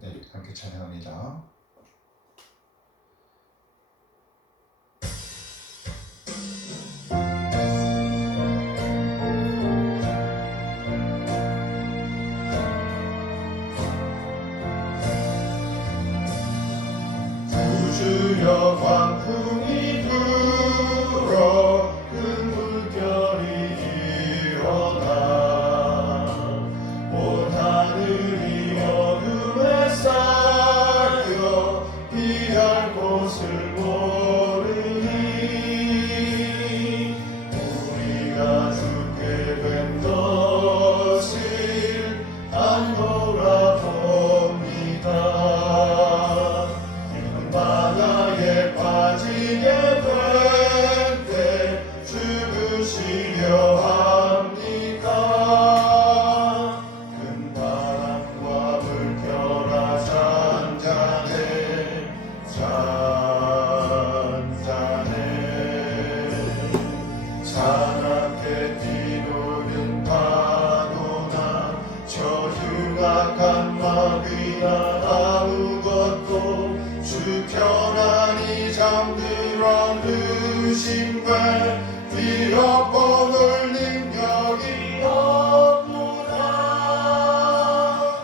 네, 함께 찬양합니다. 주여 광풍이 불어 큰 물결이 일어나 온 하늘이 어둠에 쌓여 피할 곳을 모르니 우리가 죽게 된 것을 안노라 봅니다. 바다에 빠지게 될 때 죽으시려 합니까? 큰 바람과 물결아 잔잔해 사납게 뛰노는 파도나 저 흉악한 마귀나 아무것도 주 편안히 잠들어 누신데 뒤엎어놓을 능력이 없구나.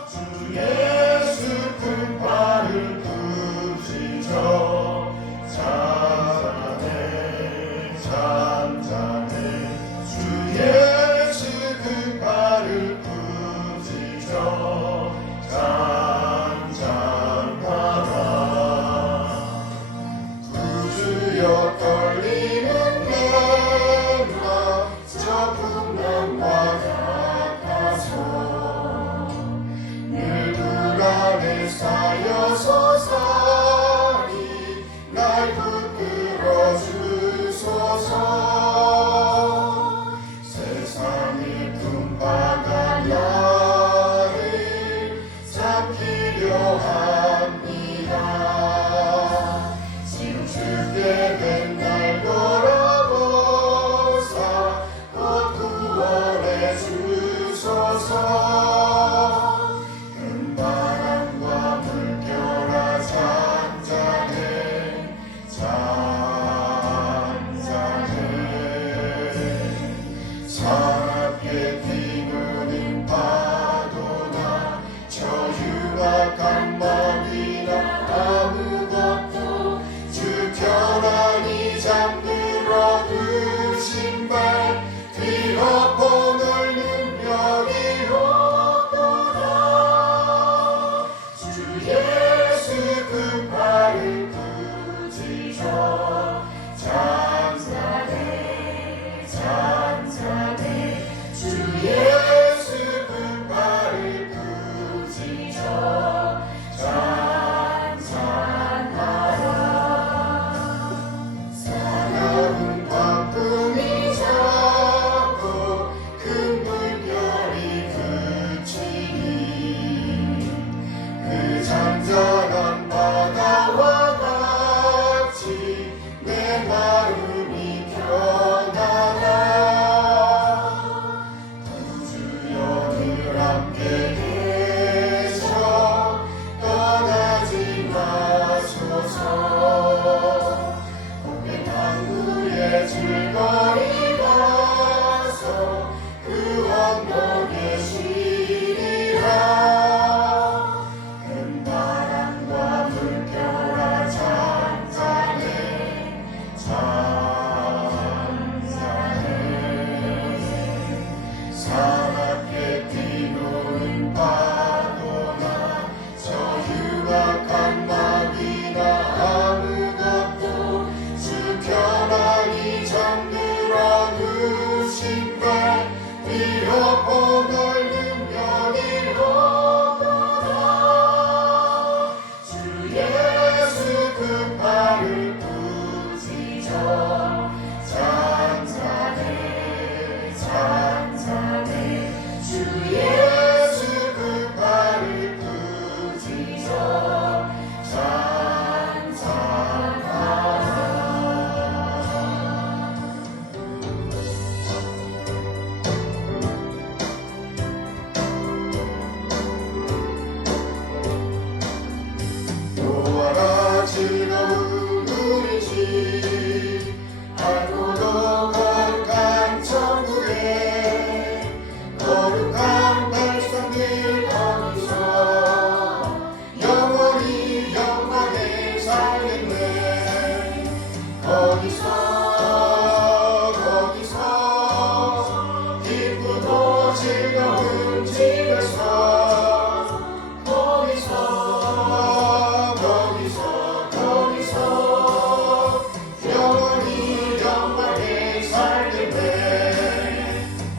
주 예수 큰 발을 부짖어 잔잔해 주 예수 큰 발을 부짖어 주여 떨리는 내 맘 저 풍랑과 같아서 늘 불안에 쌓여서 살이 날 붙들어 주소서. 세상이 품바가 나를 삼키려 합니다. 죽게 된 날 돌아보사 곧 구원해 주소서. 큰 바람과 물결아 잔잔해 사납게 뛰는 파도나 저 흉악한 마귀나 아무것도 주 편안히 잠들어 누신 발 뒤엎어놓을 능력이 없도다. 주 예수 그 발을 부짖어 잔잔해 주 기쁘고 즐거운 집에서 거기서 영원히 영광에 살겠네.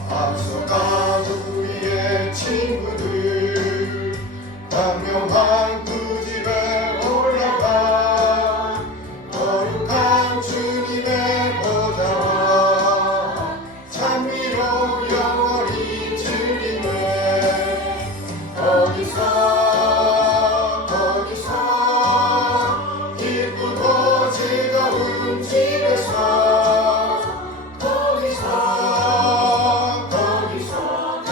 앞서간 우리의 친구들 광명한 그 집에 올라가 거룩한 주님의 보좌와 찬미로 영원히 즐기네. 거기서 기쁘고 즐거운 집에서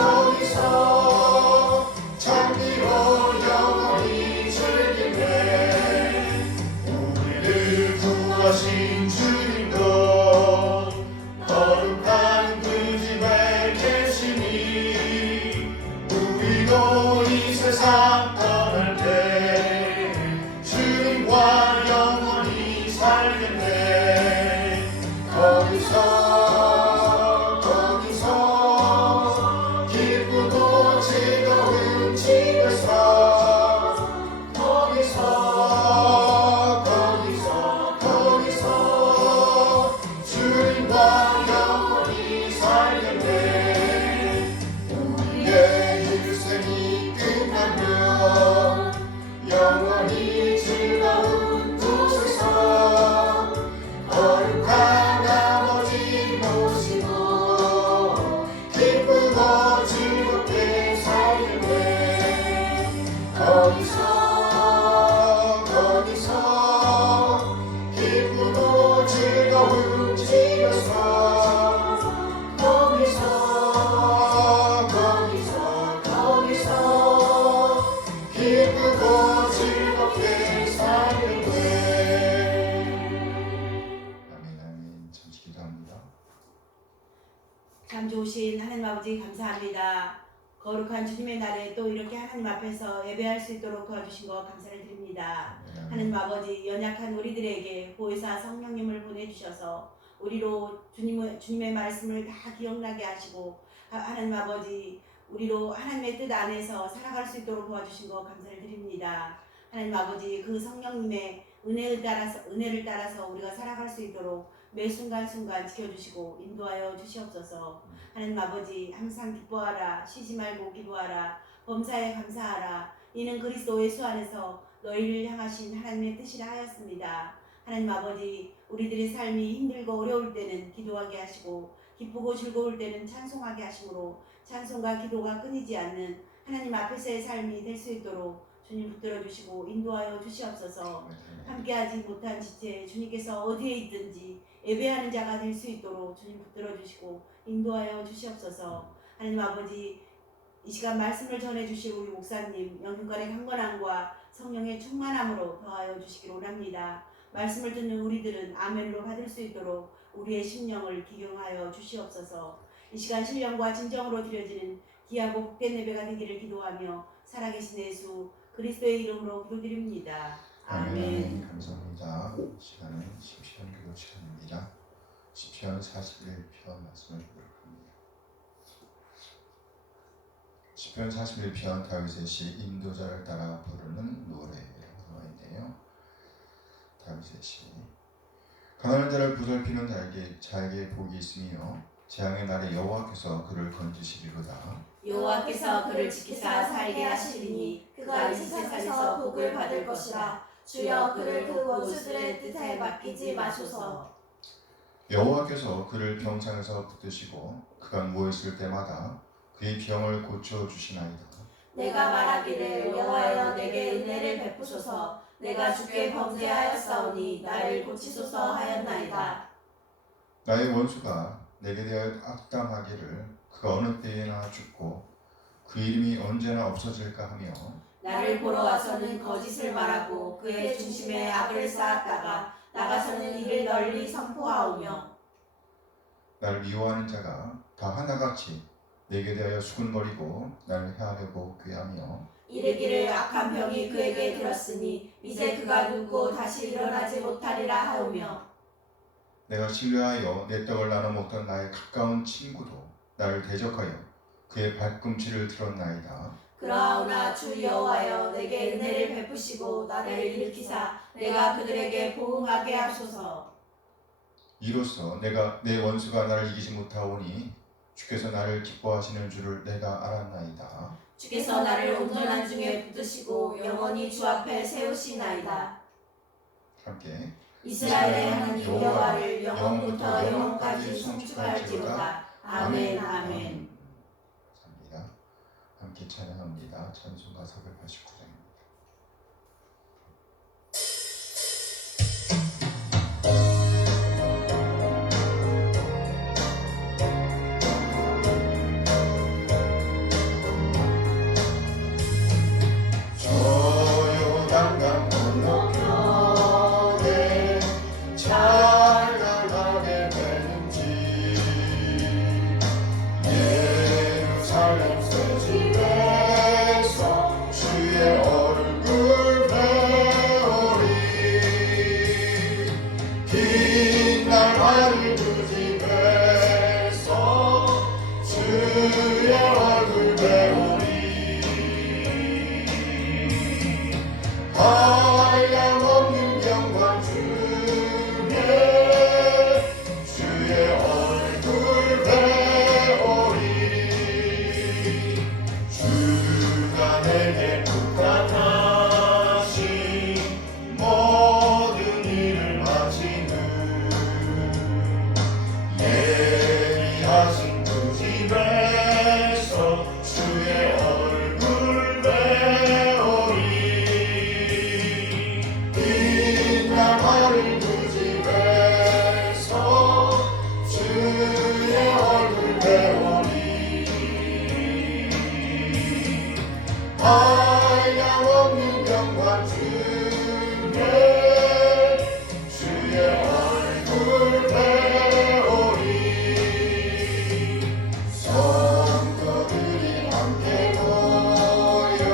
거기서 찬미로 영원히 즐기네. 우리를 구하신 주님도 거룩한 그 집에 계시니 우리도 이 세상 떠날 때 주님과 영원히 살겠네. 거기서 기쁘고 즐거운 집에서 거기서 주님과 영원히 살겠네. 우리의 일생이 끝나면 영원히 즐거운 곳에서 거룩한 아버지 모시고 기쁘고 즐겁게 살겠네. 거기서 기쁘고 즐거운 집에서 거기서 기쁘고 즐겁게 살겠네. 아멘. 잠시 기도합니다. 참 좋으신 하나님 아버지 감사합니다. 거룩한 주님의 날에 또 이렇게 하나님 앞에서 예배할 수 있도록 도와주신 것 감사를 드립니다. 하나님 아버지 연약한 우리들에게 보혜사 성령님을 보내주셔서 우리로 주님의 말씀을 다 기억나게 하시고 하나님 아버지 우리로 하나님의 뜻 안에서 살아갈 수 있도록 도와주신 것 감사를 드립니다. 하나님 아버지 그 성령님의 은혜를 따라서 우리가 살아갈 수 있도록 매 순간순간 지켜주시고 인도하여 주시옵소서. 하나님 아버지 항상 기뻐하라. 쉬지 말고 기도하라. 범사에 감사하라. 이는 그리스도 예수 안에서 너희를 향하신 하나님의 뜻이라 하였습니다. 하나님 아버지 우리들의 삶이 힘들고 어려울 때는 기도하게 하시고 기쁘고 즐거울 때는 찬송하게 하심으로 찬송과 기도가 끊이지 않는 하나님 앞에서의 삶이 될 수 있도록 주님 붙들어 주시고 인도하여 주시옵소서. 함께하지 못한 지체 주님께서 어디에 있든지 예배하는 자가 될 수 있도록 주님 붙들어 주시고 인도하여 주시옵소서. 하나님 아버지 이 시간 말씀을 전해 주실 우리 목사님 영혼간의 강건함과 성령의 충만함으로 더하여 주시기를 원합니다. 말씀을 듣는 우리들은 아멘으로 받을 수 있도록 우리의 심령을 기경하여 주시옵소서. 이 시간 신령과 진정으로 드려지는 귀하고 복된 예배가 되기를 기도하며 살아계신 예수 그리스도의 이름으로 기도드립니다. 아멘. 감사합니다. 시간은 시편 기도 시간입니다. 시편 41편 말씀을 보도록 합니다. 시편 41편 다윗의 시 인도자를 따라 부르는 노래라고 나와 있네요. 다윗의 시. 가난한 자를 보살피는 자에게 복이 있으며 재앙의 날에 여호와께서 그를 건지시리로다. 여호와께서 그를 지키사 살게 하시리니 그가 이 세상에서 복을 받을 것이라. 주여 그를 그 원수들의 뜻에 맡기지 마소서. 여호와께서 그를 병상에서 붙드시고 그가 누워있을 때마다 그의 병을 고쳐주시나이다. 내가 말하기를 여호와여 내게 은혜를 베푸소서. 내가 주께 범죄하였사오니 나를 고치소서 하였나이다. 나의 원수가 내게 대하여 악담하기를 그가 어느 때에나 죽고 그 이름이 언제나 없어질까 하며 나를 보러 와서는 거짓을 말하고 그의 중심에 악을 쌓았다가 나가서는 이를 널리 선포하오며 나를 미워하는 자가 다 하나같이 내게 대하여 수군거리고 나를 해하려고 꾀하며 이르기를 악한 병이 그에게 들었으니 이제 그가 눕고 다시 일어나지 못하리라 하오며 내가 신뢰하여 내 떡을 나눠 먹던 나의 가까운 친구도 나를 대적하여 그의 발꿈치를 들었나이다. 그러나 주 여호와여 내게 은혜를 베푸시고 나를 일으키사 내가 그들에게 보응하게 하소서. 이로써 내가 내 원수가 나를 이기지 못하오니 주께서 나를 기뻐하시는 줄을 내가 알았나이다. 주께서 나를 온전한 중에 붙드시고 영원히 주 앞에 세우시나이다. 함께 이스라엘의 하나님 여호와를 영원부터 영원까지 송축할지로다. 아멘. 아멘. 감사합니다. 함께 찬양합니다. 찬송가 489장입니다. 요단강 건너편에 찬양하게 되는지 예루살렘 새 집에서 주의 얼굴 배우리 빛날 하늘 그 집에서 주의 얼굴 배우리 한량없는 영광 중에 주의 얼굴 배우리 주가 내게 부탁하신 모든 일을 마치는 예비하신 그 집에서 주의 얼굴 배우리 빛난 하늘 그 집에서 주의 얼굴 배우리 한량없는 영광 중에 주의 얼굴 배우리 성도들이 함께 모여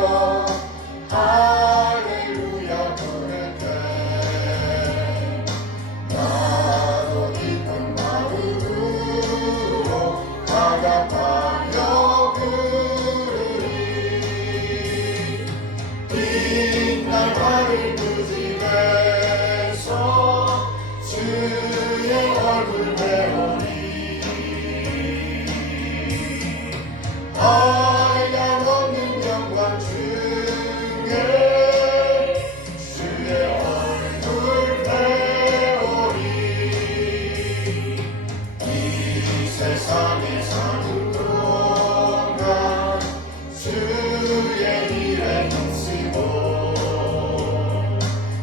할렐루야 부를 때 나도 기쁜 마음으로 화답하여 부르리 빛날 하늘 그 집에서 주의 얼굴 배우리 한량없는 영광 중에 주의 얼굴 배우리 이 세상에 사는 동안 주의 일에 힘쓰고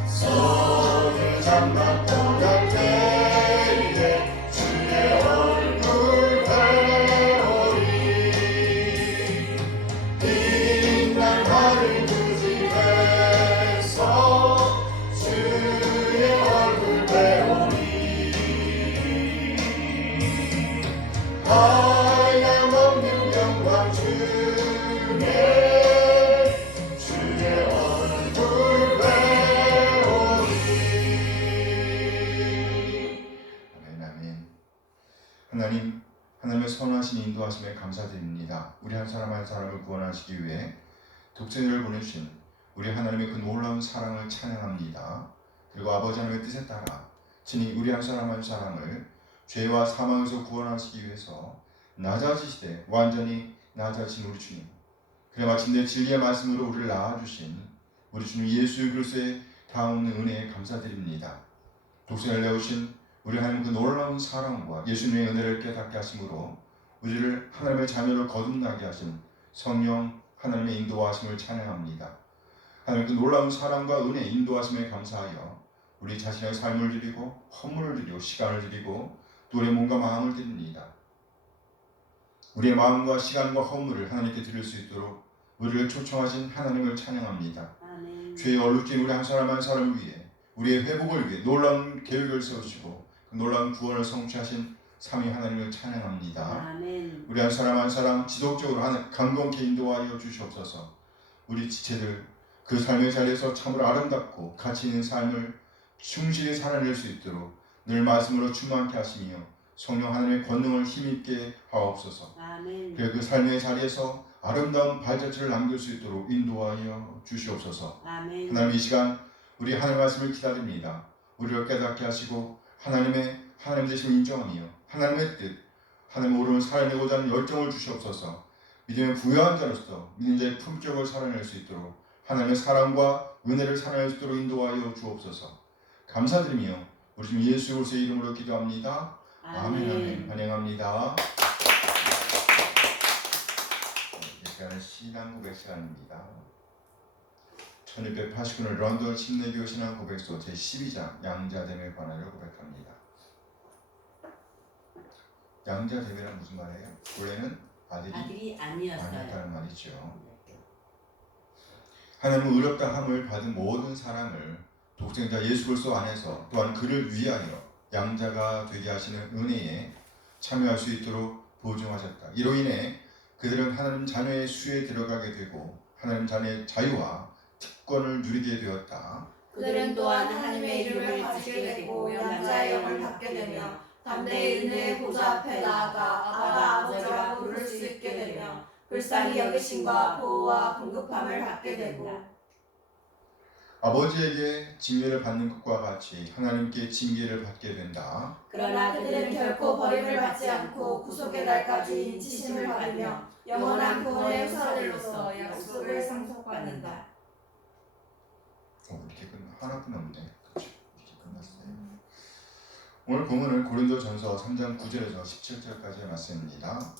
손을 잡아 떠날 때에 주의 얼굴 배우리 빛난 하늘 그 집에서 주의 얼굴 배우리 한량없는 영광 중에 주의 얼굴 배우리 아멘 아멘. 하나님의 선하신 인도하심에 감사드립니다. 우리 한 사람 한 사람을 구원하시기 위해 독생자를 보내주신 우리 하나님의 그 놀라운 사랑을 찬양합니다. 그리고 아버지 하나님의 뜻에 따라 친히 우리 한 사람 한 사람을 죄와 사망에서 구원하시기 위해서 낮아지시되 완전히 낮아진 우리 주님, 그래 마침내 진리의 말씀으로 우리를 낳아주신 우리 주님 예수 그리스도의 다없는 은혜에 감사드립니다. 독생을 내오신 우리 하나님 그 놀라운 사랑과 예수님의 은혜를 깨닫게 하심으로 우리를 하나님의 자녀로 거듭나게 하신 성령 하나님의 인도하심을 찬양합니다. 하나님 그 놀라운 사랑과 은혜 인도하심에 감사하여 우리 자신의 삶을 드리고 헌물을 드리고 시간을 드리고 또 우리의 몸과 마음을 드립니다. 우리의 마음과 시간과 헌물을 하나님께 드릴 수 있도록 우리를 초청하신 하나님을 찬양합니다. 아멘. 죄에 얼룩진 우리 한 사람 한 사람을 위해 우리의 회복을 위해 놀라운 계획을 세우시고 그 놀라운 구원을 성취하신 삼위 하나님을 찬양합니다. 아멘. 우리 한 사람 한 사람 지속적으로 강건케 인도하여 주시옵소서. 우리 지체들 그 삶의 자리에서 참으로 아름답고 가치 있는 삶을 충실히 살아낼 수 있도록 늘 말씀으로 충만케 하시며 성령 하나님의 권능을 힘있게 하옵소서. 아멘. 그리고 그 삶의 자리에서 아름다운 발자취를 남길 수 있도록 인도하여 주시옵소서. 아멘. 하나님 이 시간 우리 하나님 말씀을 기다립니다. 우리를 깨닫게 하시고 하나님 되심을 인정하며 하나님의 뜻, 하나님 오름을 살아내고자 하는 열정을 주시옵소서. 믿음의 부유한 자로서 믿는 자의 품격을 살아낼 수 있도록 하나님의 사랑과 은혜를 살아낼 수 있도록 인도하여 주옵소서. 감사드리며 우리 주 예수 그리스도의 이름으로 기도합니다. 아멘. 아멘. 환영합니다. 이 시간은 신앙 고백 시간입니다. 1689년 런던 침례교 신앙 고백서 제12장 양자됨의 관하를 고백합니다. 양자됨이란 무슨 말이에요? 원래는 아들이 아니었어요. 아니었다는 말이죠. 하나님은 의롭다 함을 받은 모든 사람을 독생자 예수 그리스도 안에서 또한 그를 위하여 양자가 되게 하시는 은혜에 참여할 수 있도록 보증하셨다. 이로 인해 그들은 하나님 자녀의 수에 들어가게 되고 하나님 자녀의 자유와 특권을 누리게 되었다. 그들은 또한 하나님의 이름을 가지게 되고 양자의 영을 받게 되며 담대히 은혜의 보좌 앞에 나아가 아바 아버지라 부를 수 있게 되며 불쌍히 여기심과 보호와 공급함을 받게 되고 아버지에게 징계를 받는 것과 같이 하나님께 징계를 받게 된다. 그러나 그들은 결코 버림을 받지 않고 구속의 날까지 인치심을 받으며 영원한 구원의 후사들로서 약속을 상속받는다. 이렇게 하나뿐 없네. 그렇죠. 이렇게 끝났어요. 오늘 본문은 고린도전서 3장 9절에서 17절까지의 말씀입니다.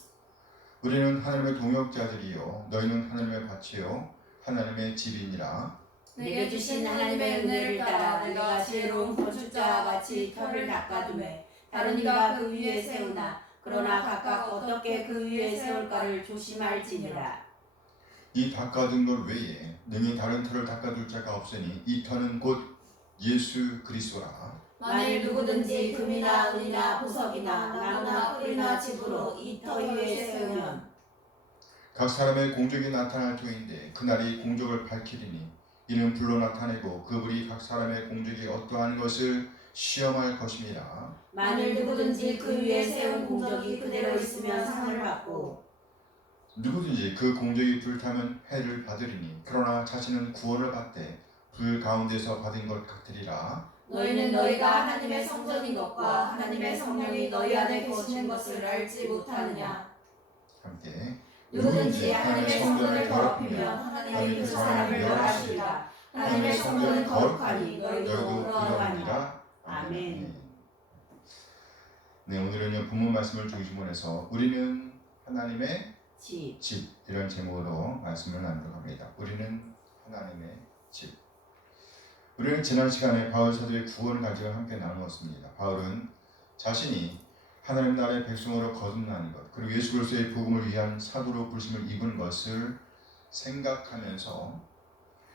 우리는 하나님의 동역자들이요 너희는 하나님의 밭이요 하나님의 집이니라. 내게 주신 하나님의 은혜를 따라 내가 지혜로운 건축자와 같이 터를 닦아두매 다른 이가 그 위에 세우나 그러나 각각 어떻게 그 위에 세울까를 조심할지니라. 이 닦아둔 것 외에 능히 다른 터를 닦아둘 자가 없으니 이 터는 곧 예수 그리스도라. 만일 누구든지 금이나 은이나 보석이나 나무나 뿔이나 집으로 이 터 위에 세우면 각 사람의 공적이 나타날 터인데 그날이 공적을 밝히리니 이는 불로 나타내고 그 불이 각 사람의 공적이 어떠한 것을 시험할 것입니다. 만일 누구든지 그 위에 세운 공적이 그대로 있으면 상을 받고 누구든지 그 공적이 불타면 해를 받으리니 그러나 자신은 구원을 받되 불 가운데서 받은 것 같으리라. 너희는 너희가 하나님의 성전인 것과 하나님의 성령이 너희 안에 계시는 것을 알지 못하느냐. 함께 누구든지 하나님의 성전을 더럽히면 하나님이 그 사람을 멸하시리라. 하나님의 성전은 거룩하니 너희도 그러하니라. 아멘. 네, 오늘은요 본문 말씀을 중심으로 해서 우리는 하나님의 집. 집 이런 제목으로 말씀을 나누려고 합니다. 우리는 하나님의 집. 우리는 지난 시간에 바울 사도의 구원 가지를 함께 나누었습니다. 바울은 자신이 하나님 나라의 백성으로 거듭나는 것 그리고 예수 그리스도의 복음을 위한 사도로 부르심을 입은 것을 생각하면서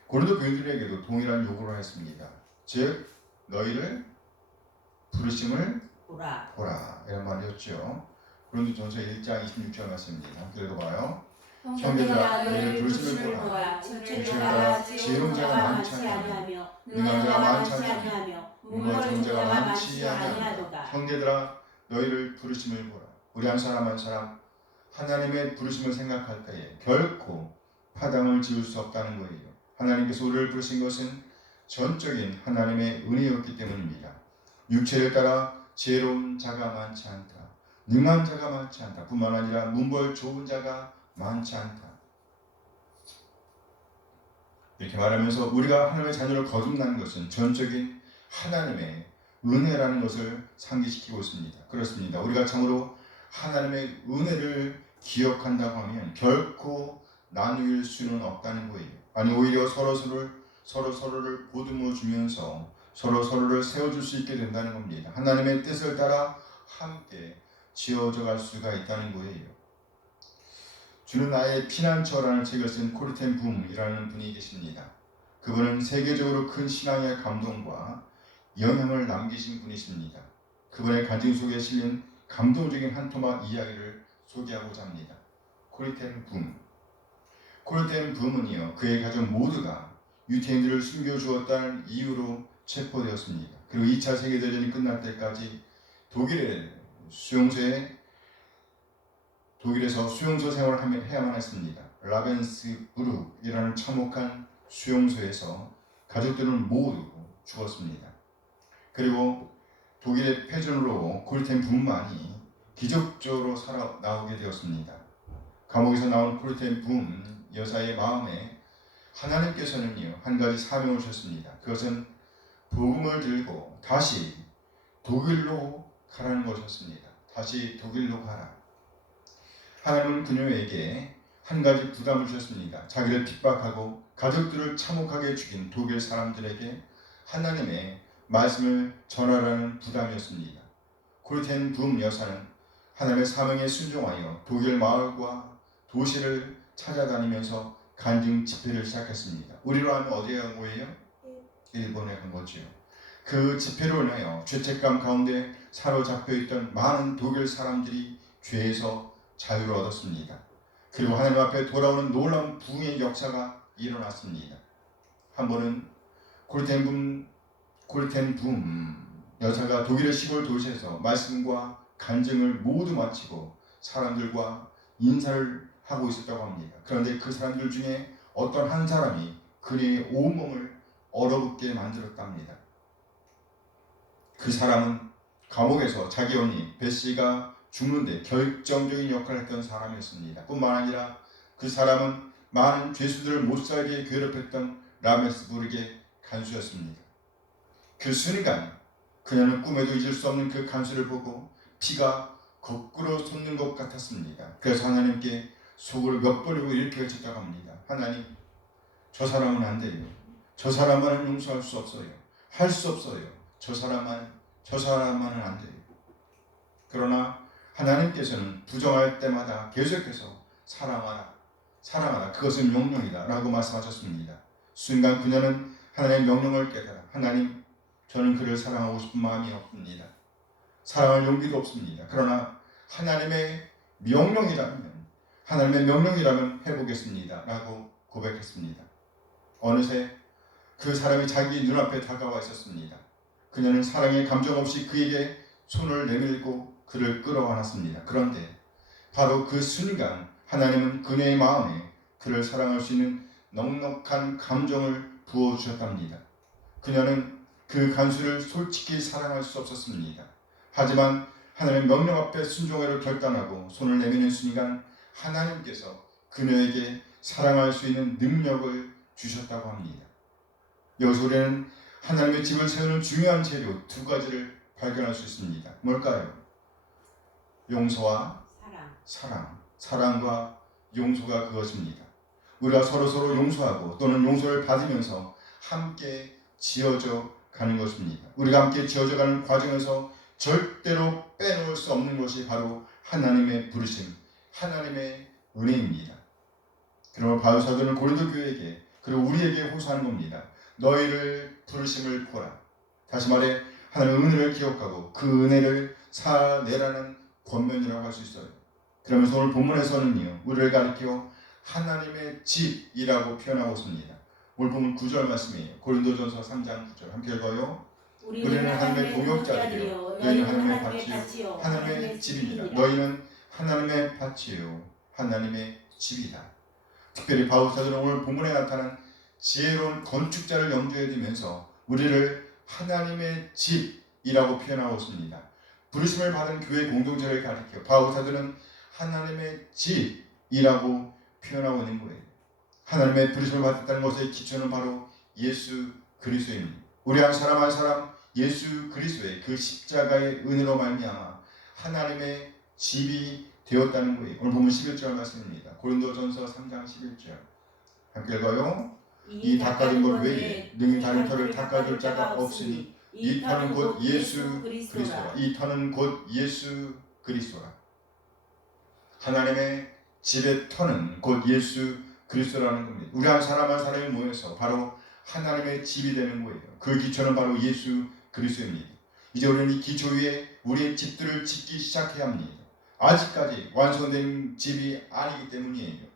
고린도 교인들에게도 동일한 요구를 했습니다. 즉 너희를 부르심을 보라 이런 말이었죠. 고린도전서 1장 26절 말씀입니다. 읽어봐요. 형제들아 너희를 부르심을 보라. 주체가 지혜로운 자가 많지 아니하며 능한 자가 많지 아니하며 무모한 자가 많지 아니하도다. 형제들아 너희를 부르심을 보라. 우리 한 사람 한 사람 하나님의 부르심을 생각할 때에 결코 파당을 지을 수 없다는 거예요. 하나님께서 우리를 부르신 것은 전적인 하나님의 은혜였기 때문입니다. 육체를 따라 지혜로운 자가 많지 않다. 능한 자가 많지 않다. 뿐만 아니라 문벌 좋은 자가 많지 않다. 이렇게 말하면서 우리가 하나님의 자녀를 거듭난 것은 전적인 하나님의 은혜라는 것을 상기시키고 있습니다. 그렇습니다. 우리가 참으로 하나님의 은혜를 기억한다고 하면 결코 나누일 수는 없다는 거예요. 아니 오히려 서로를 보듬어 주면서 서로를 세워줄 수 있게 된다는 겁니다. 하나님의 뜻을 따라 함께 지어져 갈 수가 있다는 거예요. 주는 나의 피난처라는 책을 쓴 코리텐 붐이라는 분이 계십니다. 그분은 세계적으로 큰 신앙의 감동과 영향을 남기신 분이십니다. 그분의 간증 속에 실린 감동적인 한 토막 이야기를 소개하고자 합니다. 코리텐 붐은요 그의 가족 모두가 유태인들을 숨겨주었다는 이유로 체포되었습니다. 그리고 2차 세계대전이 끝날 때까지 독일의 수용소에 독일에서 수용소 생활을 해야만 했습니다. 라벤스부르크이라는 참혹한 수용소에서 가족들은 모두 죽었습니다. 그리고 독일의 패전으로 콜텐붐만이 기적적으로 살아나오게 되었습니다. 감옥에서 나온 콜텐붐 여사의 마음에 하나님께서는요 한 가지 사명을 주셨습니다. 그것은 복음을 들고 다시 독일로 가라는 것이었습니다. 다시 독일로 가라. 하나님은 그녀에게 한 가지 부담을 주셨습니다. 자기를 핍박하고 가족들을 참혹하게 죽인 독일 사람들에게 하나님의 말씀을 전하라는 부담이었습니다. 콜텐붐 여사는 하나님의 사명에 순종하여 독일 마을과 도시를 찾아다니면서 간증 집회를 시작했습니다. 우리로 하면 어디에 간 거예요? 일본에 간 거죠. 그 집회로 인하여 죄책감 가운데 사로잡혀 있던 많은 독일 사람들이 죄에서 자유를 얻었습니다. 그리고 하나님 앞에 돌아오는 놀라운 부흥의 역사가 일어났습니다. 한 번은 콜텐붐 여사가 독일의 시골 도시에서 말씀과 간증을 모두 마치고 사람들과 인사를 하고 있었다고 합니다. 그런데 그 사람들 중에 어떤 한 사람이 그녀의 온몸을 얼어붙게 만들었답니다. 그 사람은 감옥에서 자기 언니 베시가 죽는데 결정적인 역할을 했던 사람이었습니다. 뿐만 아니라 그 사람은 많은 죄수들을 못살게 괴롭혔던 라벤스부르크의 간수였습니다. 그 순간 그녀는 꿈에도 잊을 수 없는 그 간수를 보고 피가 거꾸로 솟는 것 같았습니다. 그래서 하나님께 속을 몇 번이고 이렇게 외쳤다고 합니다. 하나님, 저 사람은 안 돼요. 저 사람만은 용서할 수 없어요. 할 수 없어요. 저 사람만은 안 돼요. 그러나 하나님께서는 부정할 때마다 계속해서 사랑하라. 그것은 명령이다 라고 말씀하셨습니다. 순간 그녀는 하나님의 명령을 깨달아 하나님, 저는 그를 사랑하고 싶은 마음이 없습니다. 사랑할 용기도 없습니다. 그러나 하나님의 명령이라면 해보겠습니다 라고 고백했습니다. 어느새 그 사람이 자기 눈앞에 다가와 있었습니다. 그녀는 사랑의 감정 없이 그에게 손을 내밀고 그를 끌어안았습니다. 그런데 바로 그 순간 하나님은 그녀의 마음에 그를 사랑할 수 있는 넉넉한 감정을 부어주셨답니다. 그녀는 그 간수를 솔직히 사랑할 수 없었습니다. 하지만 하나님의 명령 앞에 순종하기로 결단하고 손을 내미는 순간 하나님께서 그녀에게 사랑할 수 있는 능력을 주셨다고 합니다. 여기서 우리는 하나님의 집을 세우는 중요한 재료 두 가지를 발견할 수 있습니다. 뭘까요? 용서와 사랑과 용서가 그것입니다. 우리가 서로 용서하고 또는 용서를 받으면서 함께 지어져 가는 것입니다. 우리가 함께 지어져 가는 과정에서 절대로 빼놓을 수 없는 것이 바로 하나님의 부르심, 하나님의 은혜입니다. 그러므로 바울 사도는 고린도 교회에게 그리고 우리에게 호소하는 겁니다. 너희를 부르심을 보라. 다시 말해 하나님의 은혜를 기억하고 그 은혜를 살아내라는 권면이라고 할 수 있어요. 그러면서 오늘 본문에서는요, 우리를 가리켜 하나님의 집이라고 표현하고 있습니다. 오늘 보면 9절 말씀이에요. 고린도전서 3장 9절 함께 읽어요. 우리는 하나님의 동역자들이요 너희는 하나님의 밭이요 하나님의 집입니다. 너희는 하나님의 밭이요 하나님의 집이다. 특별히 바울 사도는 오늘 본문에 나타난 지혜로운 건축자를 염두에 두면서 우리를 하나님의 집이라고 표현하고 있습니다. 부르심을 받은 교회 공동체를 가리켜 바울 사도는 하나님의 집이라고 표현하고 있는 거예요. 하나님의 부르심을 받았다는 것의 기초는 바로 예수 그리스도입니다. 우리 한 사람 한 사람 예수 그리스도의 그 십자가의 은혜로 말미암아 하나님의 집이 되었다는 거예요. 오늘 보면 11절 말씀입니다. 고린도전서 3장 11절 함께 읽어요. 이 닦아둔 것 외에 능히 다른 터를 닦아둘 자가 없으니 이 터는 곧 예수 그리스도라. 이 터는 곧 예수 그리스도라. 하나님의 집의 터는 곧 예수 그리스도라는 겁니다. 우리 한 사람 한 사람이 모여서 바로 하나님의 집이 되는 거예요. 그 기초는 바로 예수 그리스도입니다. 이제 우리는 이 기초 위에 우리의 집들을 짓기 시작해야 합니다. 아직까지 완성된 집이 아니기 때문이에요.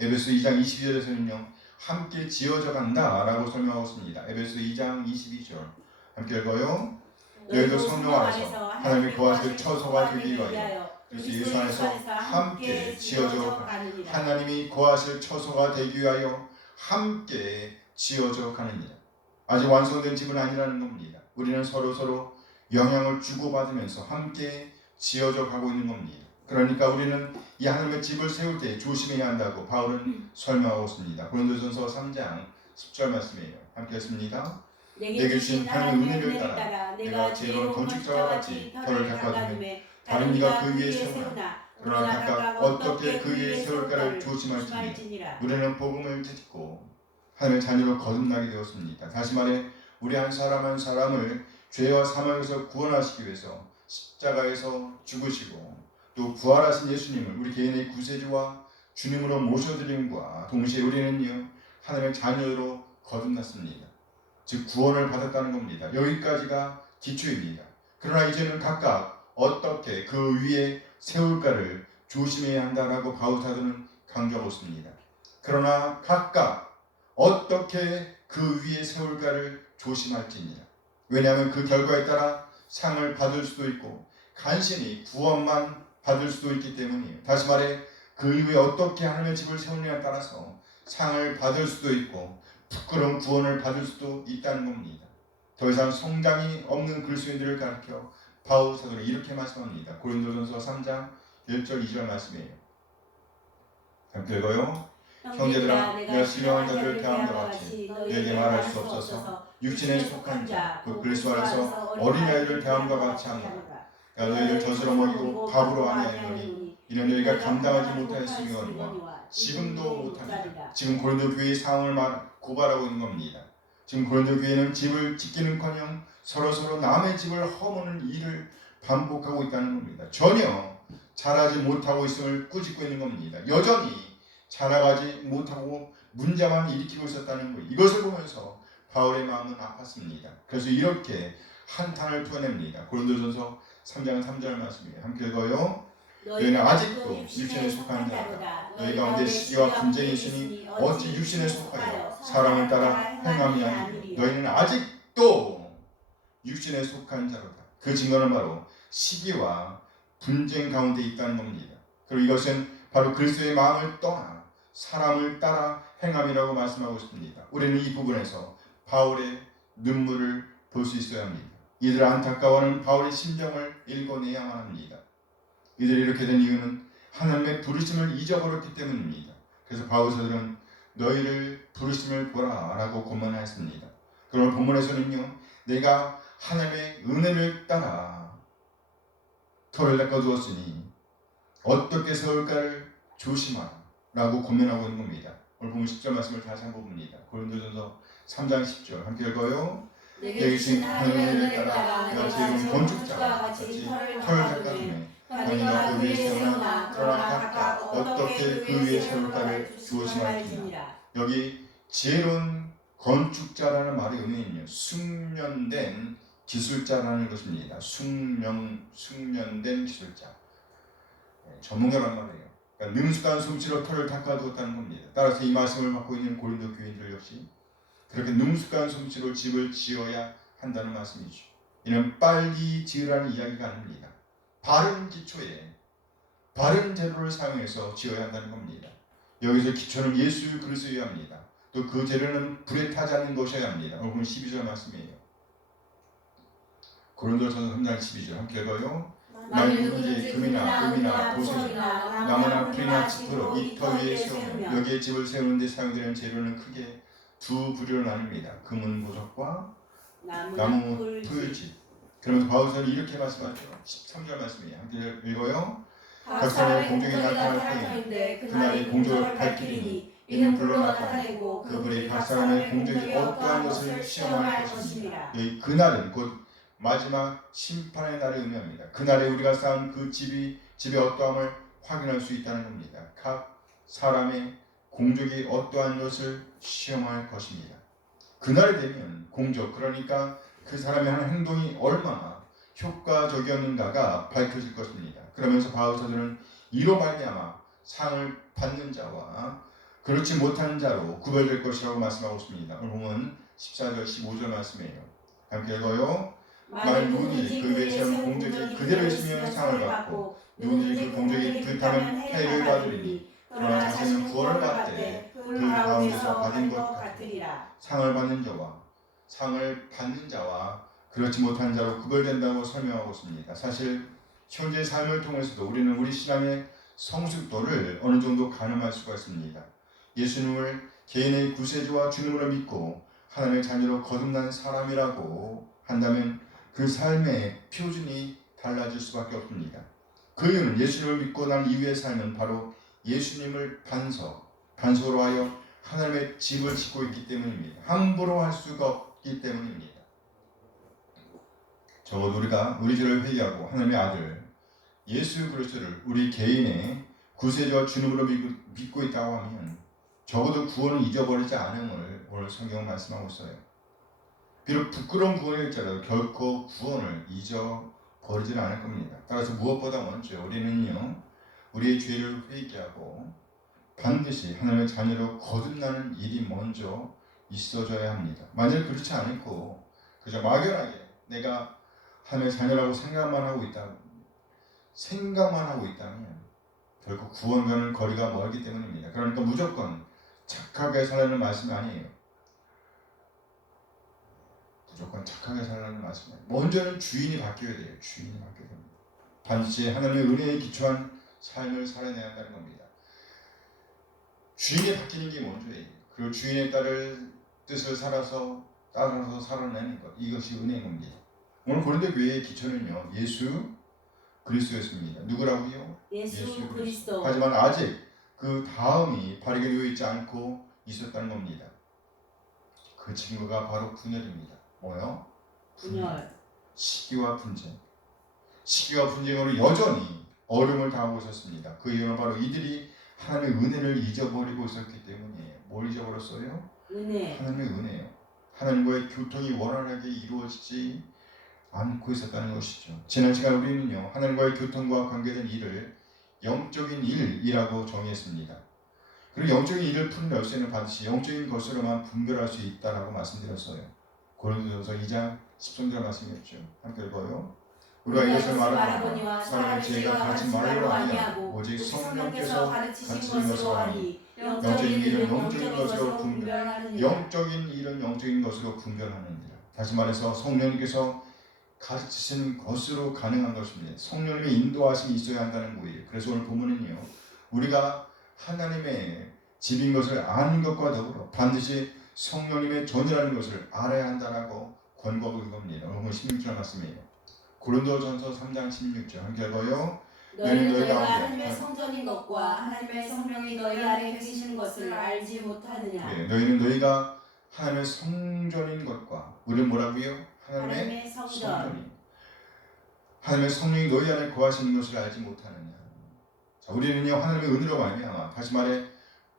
에베소 2장 22절에서는요. 함께 지어져 간다 라고 설명하고 있습니다. 에베소 2장 22절 함께 읽어요. 너희도 성령 안에서 하나님의 거하실 처소가 되기 위하여 그리스도 예수 안에서 함께 지어져 가느니라. 하나님이 거하실 처소가 되기 위하여 함께 지어져 가느니라. 아직 완성된 집은 아니라는 겁니다. 우리는 서로 영향을 주고받으면서 함께 지어져 가고 있는 겁니다. 그러니까 우리는 이 하나님의 집을 세울 때 조심해야 한다고 바울은 설명하고 있습니다. 고린도전서 3장 10절 말씀이에요. 함께 했습니다. 내게 주신 하나님의 은혜를 따라 내가 지혜로운 건축자와 같이 터를 닦아두매 다른 이가 그 위에 세우나 그러나 각각 어떻게 그 위에 세울까를 조심할지니라. 우리는 복음을 듣고 하나님의 자녀로 거듭나게 되었습니다. 다시 말해 우리 한 사람 한 사람을 죄와 사망에서 구원하시기 위해서 십자가에서 죽으시고 또 부활하신 예수님을 우리 개인의 구세주와 주님으로 모셔드림과 동시에 우리는요 하나님의 자녀로 거듭났습니다. 즉 구원을 받았다는 겁니다. 여기까지가 기초입니다. 그러나 이제는 각각 어떻게 그 위에 세울까를 조심해야 한다라고 바울 사도는 강조하고 있습니다. 그러나 각각 어떻게 그 위에 세울까를 조심할지니라. 왜냐하면 그 결과에 따라 상을 받을 수도 있고 간신히 구원만 받을 수도 있기 때문이에요. 다시 말해 그 이후에 어떻게 하나님의 집을 세우느냐에 따라서 상을 받을 수도 있고 부끄러운 구원을 받을 수도 있다는 겁니다. 더 이상 성장이 없는 그리스도인들을 가르쳐 바울 사도는 이렇게 말씀합니다. 고린도전서 3장 1절 2절 말씀이에요. 함께 읽어요. 형제들아 내가 신령한 자들을 대함과 같이 너희에게 말할 수 없어서 육신에 속한 자 곧 그리스도 안에서 어린아이를 대함과 같이 하노라. 너희를 젖으로 먹이고 밥으로 아니하노니 이는 너희가 감당하지 못하였으므로니와 지금도 못합니다. 지금 고린도 교회의 상황을 고발하고 있는 겁니다. 지금 고린도 교회는 집을 짓기는커녕 서로 남의 집을 허무는 일을 반복하고 있다는 겁니다. 전혀 자라지 못하고 있음을 꾸짖고 있는 겁니다. 여전히 자라가지 못하고 문제만 일으키고 있었다는 거예요. 이것을 보면서 바울의 마음은 아팠습니다. 그래서 이렇게 한탄을 토해냅니다. 고린도전서 3장 3절 말씀이에요. 함께 읽어요. 너희는 아직도 육신에 속한 자로다. 너희 가운데 시기와 분쟁이 있으니 어찌 육신에 속하여 사람을 따라 행함이 아니니 너희는 아직도 육신에 속한 자로다. 그 증거는 바로 시기와 분쟁 가운데 있다는 겁니다. 그리고 이것은 바로 그리스도의 마음을 떠나 사람을 따라 행함이라고 말씀하고 있습니다. 우리는 이 부분에서 바울의 눈물을 볼 수 있어야 합니다. 이들 안타까워하는 바울의 심정을 읽어내야만 합니다. 이들이 이렇게 된 이유는 하나님의 부르심을 잊어버렸기 때문입니다. 그래서 바울 사도는 너희를 부르심을 보라 라고 권면하였습니다. 그러나 본문에서는요 내가 하나님의 은혜를 따라 터를 닦아두었으니 어떻게 세울까를 조심하라 라고 권면하고 있는 겁니다. 오늘 보면 10절 말씀을 다시 한번 봅니다. 고린도전서 3장 10절 함께 읽어요. 내게 주신 하나님의 은혜를 따라 내가 지혜로운 건축자와 같이 터를 닦아두매 너희가 그 위에 세우나 그러나 각각 어떻게 그 위에 세울까를 조심할지니라. 여기 지혜로운 건축자라는 말의 의미는요 숙련된 기술자라는 것입니다. 숙련된 기술자 전문가란 말이에요. 그러니까 능숙한 솜씨로 터를 닦아두었다는 겁니다. 따라서 이 말씀을 받고 있는 고린도 교인들 역시 그렇게 능숙한 솜씨로 집을 지어야 한다는 말씀이죠. 이는 빨리 지으라는 이야기가 아닙니다. 바른 기초에 바른 재료를 사용해서 지어야 한다는 겁니다. 여기서 기초는 예수 그리스도여야 합니다. 또 그 재료는 불에 타지 않는 것이어야 합니다. 오늘 12절 말씀이에요. 고린도전서 3장 12절 함께 읽어요. 만일 누구든지 금이나 보석이나 나무나 풀이나 짚으로 이 터 위에 세우면 여기에 집을 세우는데 사용되는 재료는 크게 두 부류로 나뉩니다. 금은 보석과 나무 풀집. 그러면서 바울은 이렇게 말씀하죠. 13절 말씀이에요. 함께 읽어요. 각 사람의 공적이 나타날 터인데 그날이 공적을 밝히리니 이는 불로 나타내고 그 불이 각 사람의 공적이 어떠한 것을 시험할 것입니다. 여기 그날은 곧 마지막 심판의 날을 의미합니다. 그날에 우리가 쌓은 그 집이 어떠함을 확인할 수 있다는 겁니다. 각 사람의 공적이 어떠한 것을 시험할 것입니다. 그날이 되면 공적, 그러니까 그 사람의 하는 행동이 얼마나 효과적이었는가가 밝혀질 것입니다. 그러면서 바울 사도는 이로 말미암아 상을 받는 자와 그렇지 못한 자로 구별될 것이라고 말씀하고 있습니다. 오늘 보면 14절 15절 말씀이에요. 함께 읽어요. 만일 누구든지 그 위에 세운 공적이 그대로 있으면 상을 받고 누구든지 그 공적이 불타면 해를 받으리니 그러나 자신은 구원을 받되 그 가운데서 받은 것 같으리라. 상을 받는 자와 그렇지 못한 자로 구별된다고 설명하고 있습니다. 사실 현재 삶을 통해서도 우리는 우리 신앙의 성숙도를 어느 정도 가늠할 수가 있습니다. 예수님을 개인의 구세주와 주님으로 믿고 하나님의 자녀로 거듭난 사람이라고 한다면 그 삶의 표준이 달라질 수밖에 없습니다. 그 이유는 예수님을 믿고 난 이후의 삶은 바로 예수님을 반석으로 하여 하나님의 집을 짓고 있기 때문입니다. 함부로 할 수가 없기 때문입니다. 적어도 우리가 우리 죄를 회개하고 하나님의 아들 예수 그리스도를 우리 개인의 구세주와 주님으로 믿고 있다고 하면 적어도 구원을 잊어버리지 않음을 오늘 성경은 말씀하고 있어요. 비록 부끄러운 구원일지라도 결코 구원을 잊어버리지는 않을 겁니다. 따라서 무엇보다 먼저 우리는요, 우리의 죄를 회개하고 반드시 하나님의 자녀로 거듭나는 일이 먼저 있어져야 합니다. 만일 그렇지 않고 그저 막연하게 내가 하나님의 자녀라고 생각만 하고 있다면 결코 구원과는 거리가 멀기 때문입니다. 그러니까 무조건 착하게 살라는 말씀이 아니에요. 무조건 착하게 살라는 말씀이에요. 먼저는 주인이 바뀌어야 돼요. 주인이 바뀌어야 됩니다. 반드시 하나님의 은혜에 기초한 삶을 살아내야 한다는 겁니다. 주인이 바뀌는 게 먼저예요. 그리고 주인에 따를 뜻을 따라서 살아내는 것, 이것이 은혜인 겁니다. 오늘 고린도 교회의 기초는요, 예수 그리스도였습니다. 누구라고요? 예수 그리스도. 하지만 아직 그 다음이 발견되어 있지 않고 있었다는 겁니다. 그 친구가 바로 분열입니다. 뭐요? 분열. 시기와 분쟁. 시기와 분쟁으로 여전히 어려움을 당하고 있었습니다. 그 이유는 바로 이들이 하나님의 은혜를 잊어버리고 있었기 때문이에요. 뭘 잊어버렸어요? 은혜. 하나님의 은혜예요. 하나님과의 교통이 원활하게 이루어지지 않고 있었다는 것이죠. 지난 시간 우리는요, 하나님과의 교통과 관계된 일을 영적인 일이라고 정의했습니다. 그리고 영적인 일을 푸는 열쇠는 반드시 영적인 것으로만 분별할 수 있다라고 말씀드렸어요. 고린도전서 2장 10절 말씀이었죠. 함께 읽어요. 우리가 이것을 말하거니와 사람의 지혜가 가르친 말로 아니하고 오직 성령께서 가르치신 것으로 하니 영적인 일은 영적인 것으로 분별하느니라. 영적인 일은 영적인 것으로 분별하느니라. 다시 말해서 성령님께서 가르치시는 것으로 가능한 것입니다. 성령님의 인도하심이 있어야 한다는 거예요. 그래서 오늘 본문은요, 우리가 하나님의 집인 것을 아는 것과 더불어 반드시 성령님의 전이라는 것을 알아야 한다라고 권고하고 있는 겁니다. 오늘 16절 말씀이에요. 고린도전서 3장 16절 함께 읽어요. 너희는 너희가 하나님의 성전인 것과 하나님의 성령이 너희 안에 계시는 것을 알지 못하느냐. 네, 너희는 너희가 하나님의 성전인 것과, 우리는 뭐라고요? 하나님의 성전이. 하나님의 성령이 너희 안에 거하시는 것을 알지 못하느냐. 자, 우리는요, 하나님의 은혜로 말미암아, 다시 말해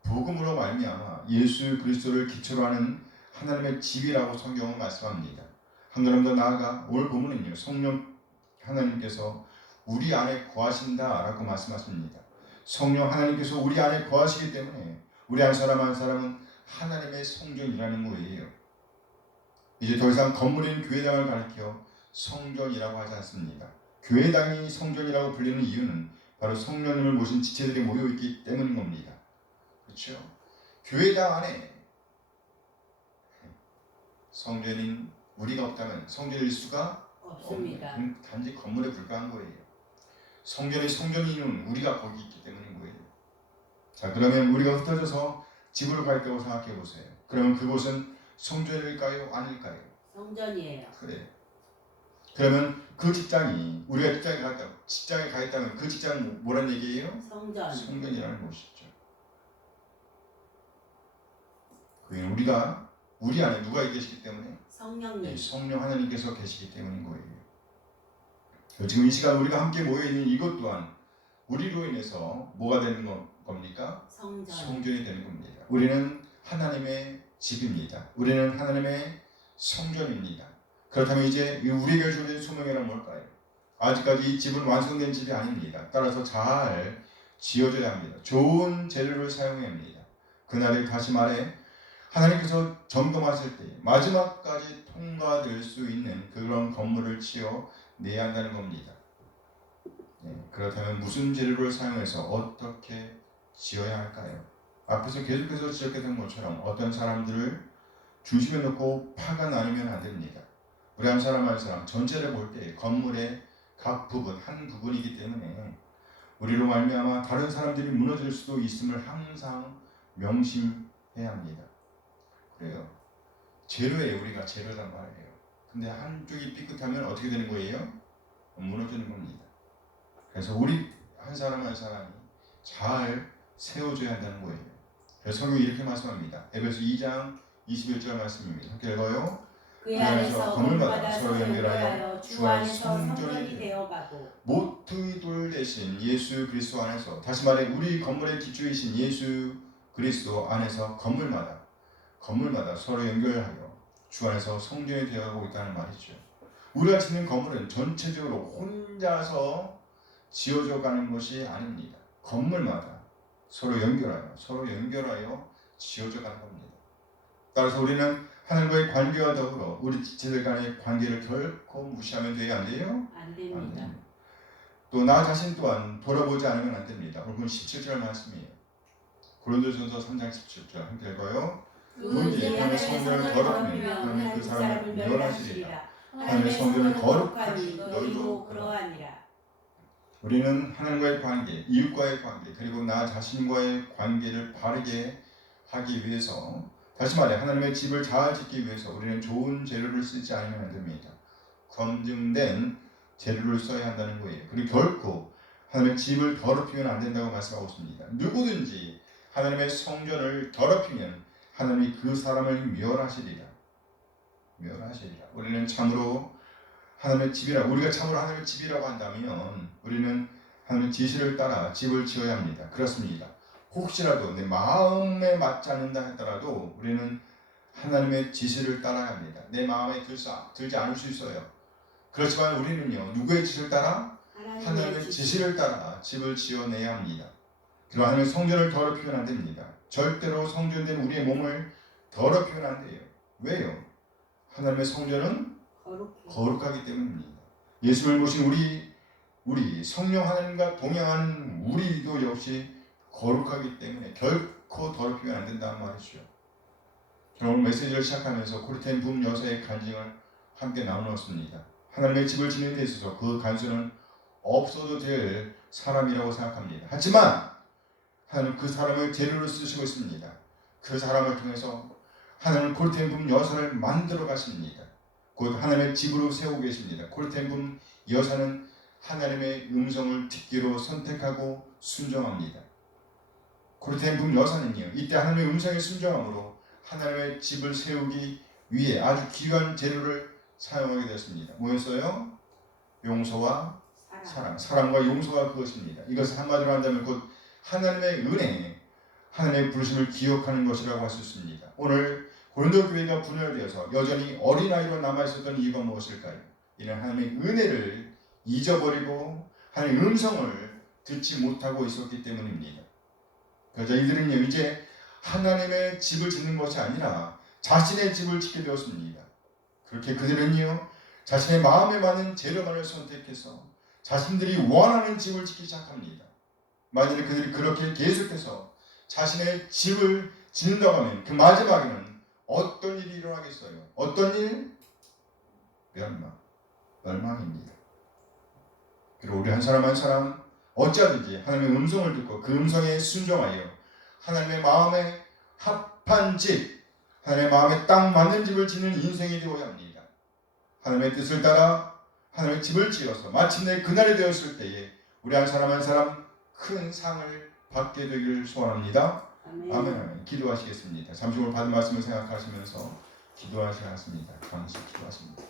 복음으로 말미암아 예수 그리스도를 기초로 하는 하나님의 집이라고 성경은 말씀합니다. 한 걸음 더 나아가 오늘 본문은요, 성령 하나님께서 우리 안에 거하신다라고 말씀하십니다. 성령 하나님께서 우리 안에 거하시기 때문에 우리 한 사람 한 사람은 하나님의 성전이라는 거예요. 이제 더 이상 건물인 교회당을 가리켜 성전이라고 하지 않습니다. 교회당이 성전이라고 불리는 이유는 바로 성령님을 모신 지체들이 모여있기 때문인 겁니다. 그렇죠? 교회당 안에 성전인 우리가 없다면 성전일 수가 없습니다. 단지 건물에 불과한 거예요. 성전의 성전인은 우리가 거기 있기 때문인 거예요. 자, 그러면 우리가 흩어져서 집으로 가 있다고 생각해 보세요. 그러면 그곳은 성전일까요? 아닐까요? 성전이에요. 그래. 그러면 그 직장이, 우리가 직장에 가 있다면 그 직장은 뭐란 얘기예요? 성전. 성전이라는 것이죠. 그게 우리 안에 누가 계시기 때문에? 성령님. 네, 성령 하나님께서 계시기 때문인 거예요. 지금 이 시간 우리가 함께 모여있는 이것 또한 우리로 인해서 뭐가 되는 겁니까? 성전이 되는 겁니다. 우리는 하나님의 집입니다. 우리는 하나님의 성전입니다. 그렇다면 이제 우리에게 주어진 소명이란 뭘까요? 아직까지 이 집은 완성된 집이 아닙니다. 따라서 잘 지어져야 합니다. 좋은 재료를 사용해야 합니다. 그날에 다시 말해 하나님께서 점검하실 때 마지막까지 통과될 수 있는 그런 건물을 지어 내야 한다는 겁니다. 그렇다면 무슨 재료를 사용해서 어떻게 지어야 할까요? 앞에서 계속해서 지적했던 것처럼 어떤 사람들을 중심에 놓고 파가 나뉘면 안 됩니다. 우리 한 사람 한 사람 전체를 볼 때 건물의 각 부분, 한 부분이기 때문에 우리로 말미암아 다른 사람들이 무너질 수도 있음을 항상 명심해야 합니다. 그래요. 재료에 우리가 재료란 말이에요. 근데 한쪽이 삐끗하면 어떻게 되는 거예요? 무너지는 겁니다. 그래서 우리 한 사람 한 사람이 잘 세워줘야 한다는 거예요. 그래서 성경이 이렇게 말씀합니다. 에베소 2장 21절 말씀입니다. 함께 읽어요. 그 안에서 건물마다 서로 연결하여 주 안에서 성전이 되어가고 모퉁이 돌 대신 예수 그리스도 안에서, 다시 말해 우리 건물의 기초이신 예수 그리스도 안에서 건물마다 서로 연결하여 주 안에서 성전이 되어가고 있다는 말이죠. 우리가 짓는 건물은 전체적으로 혼자서 지어져 가는 것이 아닙니다. 건물마다 서로 연결하여 지어져 가는 겁니다. 따라서 우리는 하나님과의 관계와 더불어 우리 지체들 간의 관계를 결코 무시하면 돼요? 안 돼요? 안 됩니다. 또 나 자신 또한 돌아보지 않으면 안 됩니다. 오늘 17절 말씀이에요. 고린도전서 3장 17절 함께 읽어요. 누구든지 하나님의 성전을 더럽히면 하나님 그 사람을 멸하시리라. 하나님의 성전을 거룩하니 너희도 그러하니라. 우리는 하나님과의 관계, 이웃과의 관계, 그리고 나 자신과의 관계를 바르게 하기 위해서, 다시 말해 하나님의 집을 잘 짓기 위해서 우리는 좋은 재료를 쓰지 않으면 안 됩니다. 검증된 재료를 써야 한다는 거예요. 그리고 결코 하나님의 집을 더럽히면 안 된다고 말씀하고 있습니다. 누구든지 하나님의 성전을 더럽히면 하나님이 그 사람을 멸하시리라. 우리는 참으로 하나님의 집이라, 우리가 참으로 하나님의 집이라고 한다면 우리는 하나님의 지시를 따라 집을 지어야 합니다. 그렇습니다. 혹시라도 내 마음에 맞지 않는다 했더라도 우리는 하나님의 지시를 따라야 합니다. 내 마음에 들지 않을 수 있어요. 그렇지만 우리는요, 누구의 지시를 따라? 하나님의 지시를 따라 집을 지어내야 합니다. 그리고 하나님의 성전을 더럽히면 안 됩니다. 절대로 성전된 우리의 몸을 더럽히면 안 돼요. 왜요? 하나님의 성전은 거룩하기 때문입니다. 예수를 모신 우리 성령 하나님과 동행하는 우리도 역시 거룩하기 때문에 결코 더럽히면 안 된다는 말이죠. 오늘 메시지를 시작하면서 코르텐 붐 여사의 간증을 함께 나누었습니다. 하나님의 집을 짓는 데 있어서 그 간수는 없어도 될 사람이라고 생각합니다. 하지만 하나님 그 사람을 재료로 쓰시고 있습니다. 그 사람을 통해서 하나님은 코르텐 붐 여사를 만들어 가십니다. 곧 하나님의 집으로 세우고 계십니다. 코르텐 붐 여사는 하나님의 음성을 듣기로 선택하고 순종합니다. 코르텐 붐 여사는요, 이때 하나님의 음성에 순종함으로 하나님의 집을 세우기 위해 아주 귀한 재료를 사용하게 되었습니다. 뭐였어요? 용서와 사랑. 사랑과 용서가 그것입니다. 이것을 한마디로 한다면 곧 하나님의 은혜, 하나님의 부르심을 기억하는 것이라고 할 수 있습니다. 오늘 고린도 교회가 분열되어서 여전히 어린아이로 남아있었던 이유가 무엇일까요? 이는 하나님의 은혜를 잊어버리고 하나님의 음성을 듣지 못하고 있었기 때문입니다. 그래서 이들은요, 이제 하나님의 집을 짓는 것이 아니라 자신의 집을 짓게 되었습니다. 그렇게 그들은요, 자신의 마음에 맞는 재료만을 선택해서 자신들이 원하는 집을 짓기 시작합니다. 만약에 그들이 그렇게 계속해서 자신의 집을 짓는다고 하면 그 마지막에는 어떤 일이 일어나겠어요? 어떤 일? 멸망입니다. 그리고 우리 한 사람 한 사람 어찌하든지 하나님의 음성을 듣고 그 음성에 순종하여 하나님의 마음에 합한 집, 하나님의 마음에 딱 맞는 집을 짓는 인생이 되어야 합니다. 하나님의 뜻을 따라 하나님의 집을 지어서 마침내 그날이 되었을 때에 우리 한 사람 한 사람 큰 상을 받게 되기를 소원합니다. 아멘. 기도하시겠습니다. 잠시 오늘 받은 말씀을 생각하시면서 기도하시겠습니다. 감시 기도하십니다.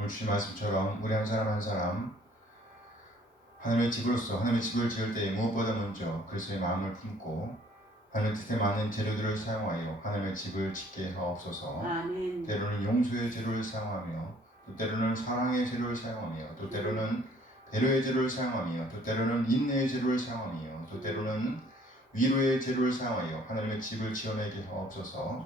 오늘 주신 말씀처럼 우리 한 사람 한 사람 하나님의 집으로서 하나님의 집을 지을 때 무엇보다 먼저 그리스도의 마음을 품고 하나님의 뜻에 맞는 재료들을 사용하여 하나님의 집을 짓게 하옵소서. 아멘. 때로는 용서의 재료를 사용하며 또 때로는 사랑의 재료를 사용하며 또 때로는 배려의 재료를 사용하며 또 때로는 인내의 재료를 사용하며 또 때로는 위로의 재료를 사용하여 하나님의 집을 지어내게 하옵소서.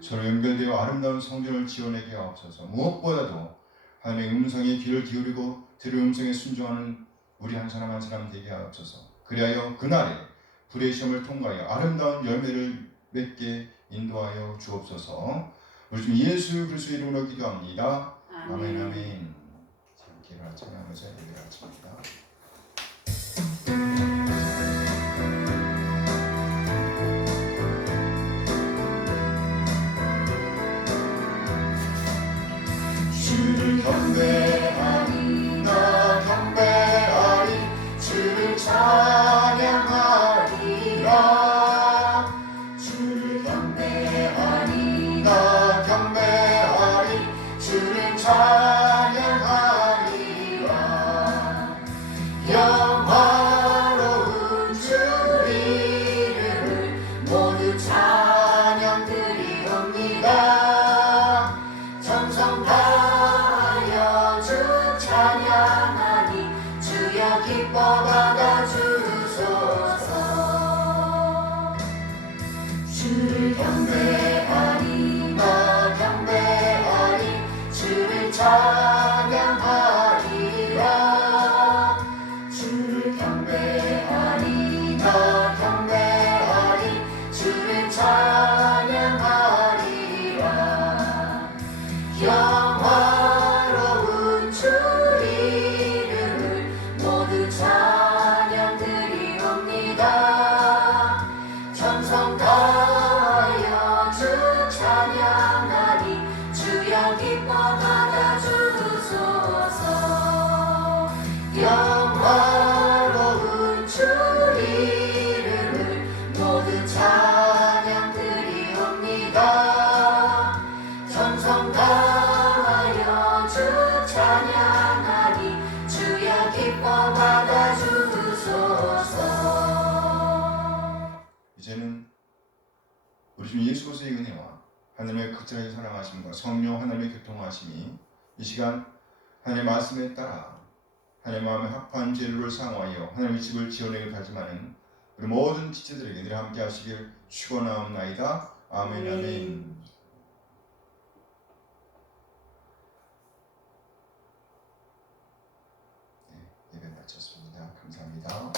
서로 연결되어 아름다운 성전을 지어내게 하옵소서. 무엇보다도 하나님의 음성에 귀를 기울이고 들의 음성에 순종하는 우리 한 사람 한 사람 되게 하옵소서. 그리하여 그날에 불의 시험을 통과하여 아름다운 열매를 맺게 인도하여 주옵소서. 우리 주 예수 그리스도의 이름으로 기도합니다. 아멘 아멘. 함께 일어나 찬양하면서 예배를 마칩니다. 주를 경배하리 나 경배하리 주를 찬양하리라 주를 경배하리 나 경배하리 주를 찬양하리라 영화로운 주 이름을 모두 찬양 드리옵니다. 정성 다하여 주 찬양하니 주여 기뻐 받아 주소서. 주를 경배하리 나 경배하리 주를 찬양하리라 주를 경배하리 나 경배하리 주를 찬양하리라 영화로운 주 이름을 모두 찬양 드리옵니다. 정성 다하여 주 찬양하니 주여 기뻐 받아 주소서. 영화로운 주 이름을 모두 찬양 드리옵니다. 정성 다하여 주 찬양하니 주여 기뻐 받아 주소서. 이제는 우리 주 예수 그리스도의 은혜와 하나님의 극진하게 사랑하심과 성령 하나님의 교통하심이 이 시간 하나님의 말씀에 따라 하나님의 마음에 합한 재료를 사용하여 하나님의 집을 지어내길 다짐하는 우리 모든 지체들에게 늘 함께 하시길 축원하옵나이다. 아멘 아멘. 예배 마쳤습니다. 감사합니다.